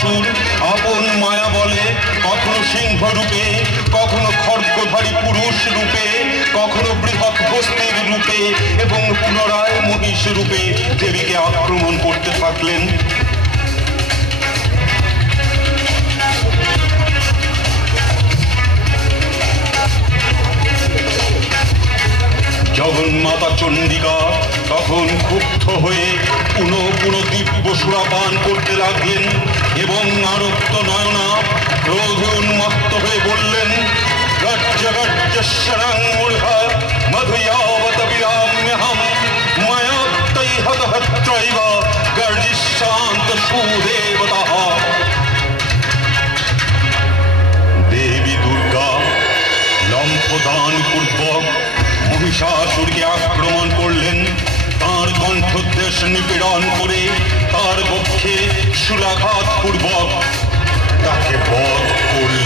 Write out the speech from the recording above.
মহিষাসুর আপন মায়া বলে কখনো সিংহ রূপে, কখনো খড়গধারী পুরুষ রূপে, কখনো বৃহৎ বস্তির রূপে এবং পুনরায় মহিষ রূপে দেবীকে আক্রমণ করতে থাকলেন। জগন্মাতা চণ্ডিকা তখন ক্ষুব্ধ হয়ে পুনঃ পুনঃ দিব্য সুরা পান করতে লাগলেন এবং আরক্ত নয়না ক্রোধে উন্মত্ত হয়ে বললেন, গজ্জ গজ্জস্বরাং মূঢ়া মধুয়াবত বিরাম্যহম ময়াত্তৈ হতহত্রৈব গর্জিষ্যান্ত সুদেবতঃ। দেবী দুর্গা লম্পদান পূর্বক মহিষাসুরকে আক্রমণ করলেন। তার কণ্ঠোদ্দেশ নিপীড়ন করে তার বক্ষে শূলাঘাত পূর্বক তাকে বধ করলেন।